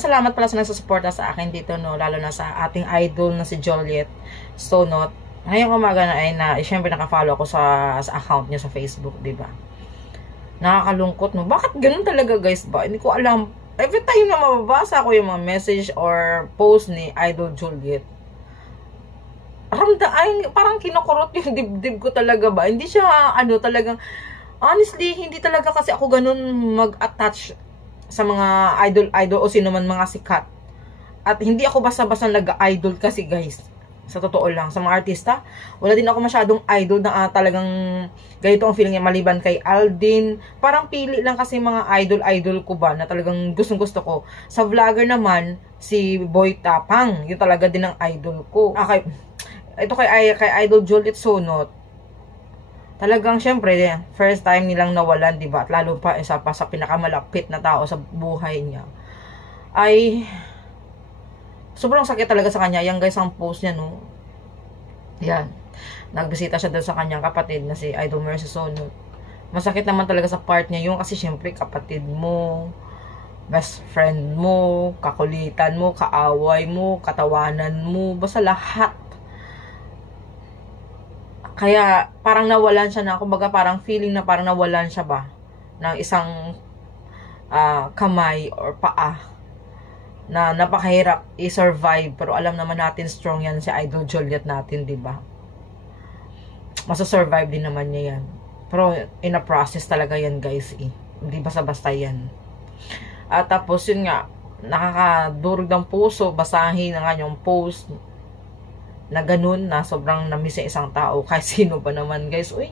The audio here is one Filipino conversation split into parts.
maraming salamat pala sa nagsusuporta sa akin dito, no, lalo na sa ating idol na si Juliet Stonot. Ngayong umaga na ay syempre naka-follow ako sa account niya sa Facebook, 'di ba? Nakakalungkot, no. Bakit ganun talaga, guys, ba? Hindi ko alam. Every time na mababasa ko yung mga message or post ni Idol Juliet, parang kinokorot yung dibdib ko talaga ba. Hindi siya, talagang, honestly, hindi talaga kasi ako ganun mag-attach sa mga idol o sino man mga sikat. At hindi ako basta-basta nag-idol kasi, guys. Sa totoo lang, sa mga artista, wala din ako masyadong idol na talagang ganito ang feeling niya, maliban kay Aldin. Parang pili lang kasi mga idol ko ba na talagang gustong-gusto ko. Sa vlogger naman, si Boy Tapang, yun talaga din ang idol ko. Ito kay Idol Juliet Stonot, talagang syempre, first time nilang nawalan, diba? At lalo pa isa pa sa pinakamalapit na tao sa buhay niya. Ay, sobrang sakit talaga sa kanya. Yan, guys, ang post niya, no? Yan. Nagbisita siya doon sa kanyang kapatid na si Idol Mercy Stonot. Masakit naman talaga sa part niya yun kasi syempre kapatid mo, best friend mo, kakulitan mo, kaaway mo, katawanan mo, basta lahat. Kaya parang nawalan siya na, kumbaga parang feeling na parang nawalan siya ba ng isang kamay or paa na napakahirap i-survive, pero alam naman natin strong yan si Idol Juliet natin, 'di ba? Masa-survive din naman niya yan. Pero in a process talaga yan, guys, eh. Hindi basta-basta yan. At tapos yun nga, nakakadurog ng puso basahin ang kanyang post na ganun, na sobrang namiss yung isang tao kahit sino ba naman, guys. Uy,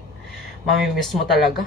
mamimiss mo talaga.